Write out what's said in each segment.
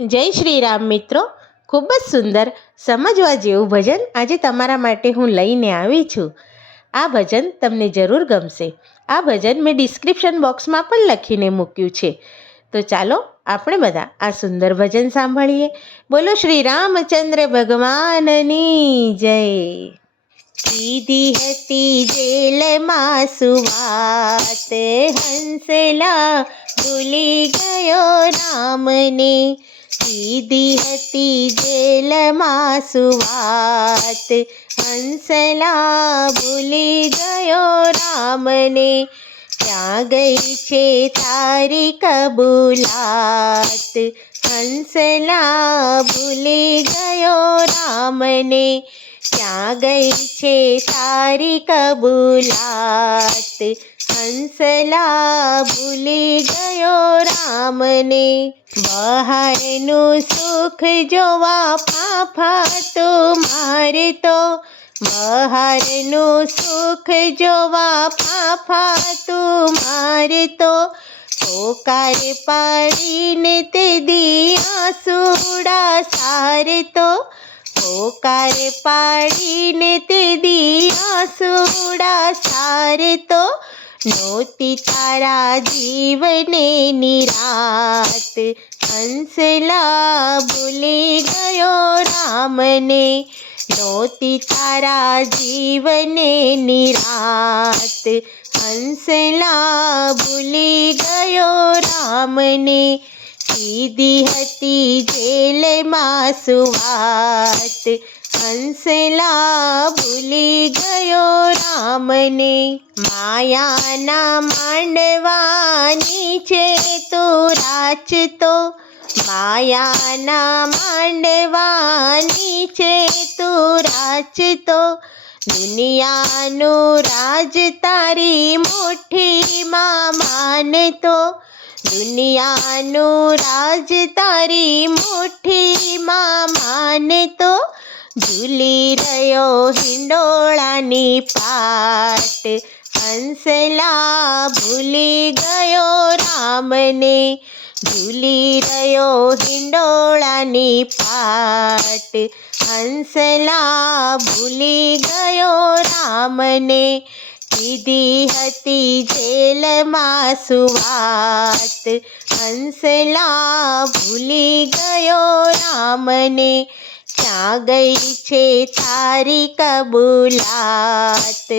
જય શ્રી રામ મિત્રો. ખૂબ જ સુંદર સમજવા જેવું ભજન આજે તમારા માટે હું લઈને આવી છું. આ ભજન તમને જરૂર ગમશે. આ ભજન મેં ડિસ્ક્રિપ્શન બોક્સમાં પણ લખીને મૂક્યું છે. તો ચાલો આપણે બધા આ સુંદર ભજન સાંભળીએ. બોલો શ્રી રામચંદ્ર ભગવાનની જય. સીધી હતી જેલમાં સુવાત હંસલા ભૂલી ગયો રામને. કીધી હતી જેલમાં સુવાત હંસલા ભૂલી ગયો રામને ક્યાં ગઈ છે તારી કબૂલાત હંસલા ભૂલી ગયો રામને ક્યાં ગઈ છે તારી કબૂલાત? હંસલા ભૂલી ગયો રામને. બહારનું સુખ જોવા ફાફા તો મારે તો બહારનું સુખ જોવા ફાફા તું મારે તો પોકાર પાડીને તે દિયા સુડા સારે તો પોકાર પાડીને તે દિયા સુડા સાર તો નોતી તારા જીવને નિરાત. હંસલા ભૂલી ગયો રામને નોતી તારા જીવને નિરાત. હંસલા ભૂલી ગયો રામને કીધી હતી જેલમાં સુવાત. હંસલા ભૂલી ગયો રામને. માયાના માંડવાની છે તું રાચતો માયાના માંડવાની છે તું રાચતો દુનિયાનું રાજ તારી મુઠ્ઠીમાં માનતો. દુનિયાનું રાજ તારી મુઠ્ઠીમાં માનતો ઝૂલી રહ્યો હિંડોળાની પાટ. હંસલા ભૂલી ગયો રામને, ઝૂલી રહ્યો હિંડોળાની પાટ. હંસલા ભૂલી ગયો રામને કીધી હતી જેલમાં સુવાત. હંસલા ભૂલી ગયો રામને. ક્યાં ગઈ છે તારી કબૂલાત?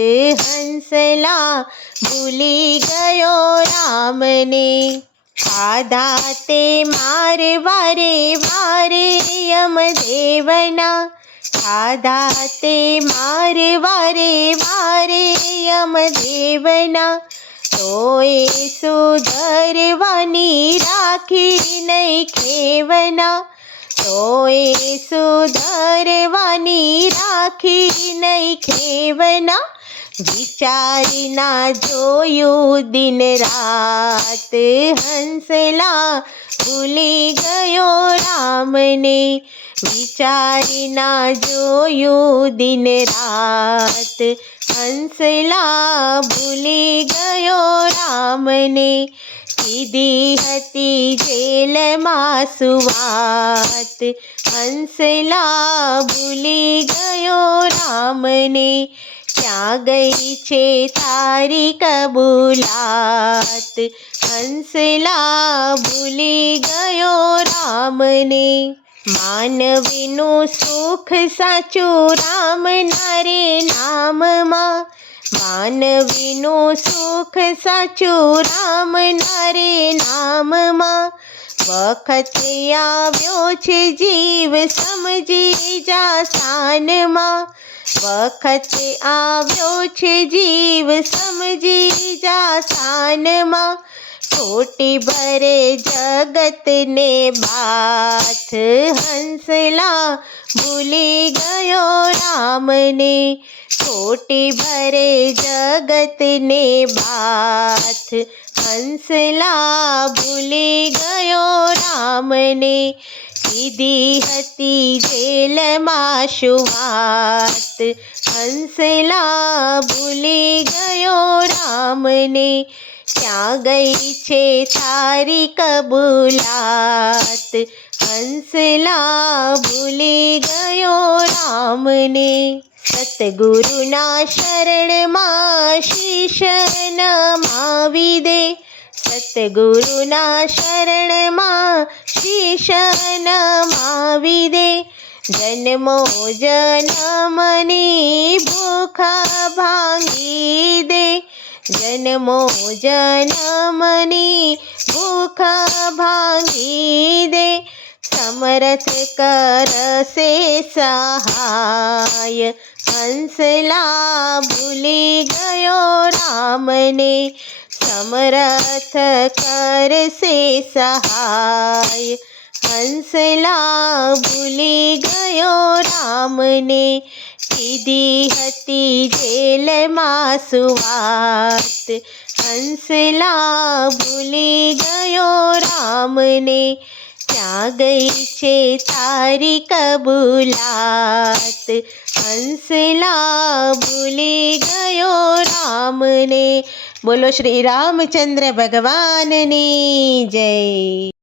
હંસલા ભૂલી ગયો રામને. ખાધા તે માર વારે વારે યમદેવના ખાધા તે માર વારે વારે યમદેવના તોય સુધરવાની રાખી નહીં ખેવના. તોય સુધરવાની રાખી નહીં ખેવના. વિચારીના જોયું દિન રાત હંસલા ભૂલી ગયો રામને. વિચારીના જોયું દિન રાત. હંસલા ભૂલી ગયો રામને. કીધી હતી જેલમાં સુવાત. હંસલા ભૂલી ગયો રામને. ક્યાં ગઈ છે તારી કબૂલાત? હંસલા ભૂલી ગયો રામને. માનવીનું સુખ સાચું રામ નારે નામમાં. માનવીનું સુખ સાચું રામ નારે નામમાં. વખત આવ્યો છે જીવ સમજી જા સ્થાનમાં વખત આવ્યો છે જીવ સમજી જા સાનમાં ખોટી ભરે જગતને બાથ હંસલા ભૂલી ગયો રામને. ખોટી ભરે જગતને બાથ હંસલા ભૂલી ગયો રામને. કીધી હતી જેલમાં શુવાત હંસલા ભૂલી ગયો રામને. ક્યાં ગઈ છે તારી કબૂલાત હંસલા ભૂલી ગયો રામને સતગુરુના શરણમાં શીશ નમાવી દે સતગુરુના શરણમાં શીશ નમાવી દે જન્મો જન્મની ભૂખ ભાંગી દે જન્મો જન્મની ભૂખ ભાંગી દે સમરસ કરશે સહાય. હંસલા ભૂલી ગયો રામને, સમરથ કરશે સહાય. હંસલા ભૂલી ગયો રામને કીધી હતી જેલમાં સુવાત. હંસલા ભૂલી ગયો રામને. ક્યાં ગઈ છે તારી કબૂલાત. હંસલા ભૂલી ગયો રામને. બોલો શ્રી રામચંદ્ર ભગવાનની જય.